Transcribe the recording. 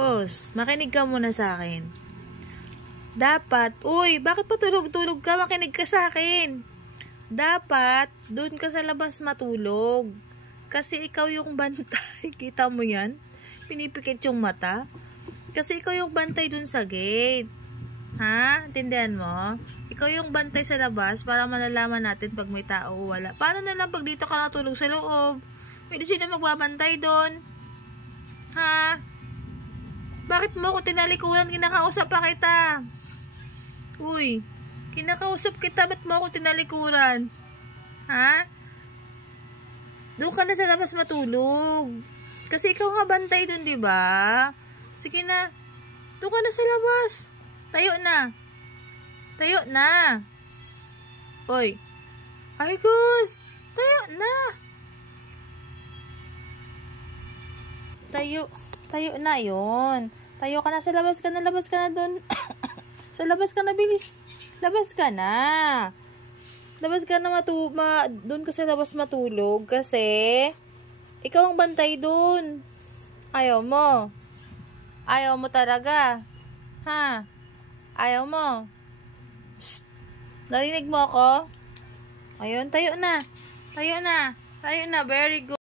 Boss, makinig ka muna sa akin. Dapat, uy, bakit pa tulog-tulog ka? Makinig ka sa akin. Dapat, doon ka sa labas matulog. Kasi ikaw yung bantay. Kita mo yan? Pinipikit yung mata. Kasi ikaw yung bantay doon sa gate. Ha? Intindihan mo? Ikaw yung bantay sa labas para malalaman natin pag may tao o wala. Paano na lang pag dito ka natulog sa loob? Pwede sila magbabantay doon. Ha? Bakit mo ako tinalikuran? Kinakausap pa kita. Uy, kinakausap kita. Ba't mo ako tinalikuran? Ha? Doon ka na sa labas matulog. Kasi ikaw nga bantay doon, di ba? Sige na. Doon ka na sa labas. Tayo na. Tayo na. Uy. Ay, Gus. Tayo na. Tayo na yon. Tayo ka na sa labas ka na. Labas ka na doon. Sa labas ka na, bilis. Labas ka na. Labas ka na doon ka sa labas matulog kasi ikaw ang bantay doon. Ayaw mo. Ayaw mo talaga. Ha? Ayaw mo. Psst. Narinig mo ako? Ayun, tayo na. Tayo na. Tayo na. Very good.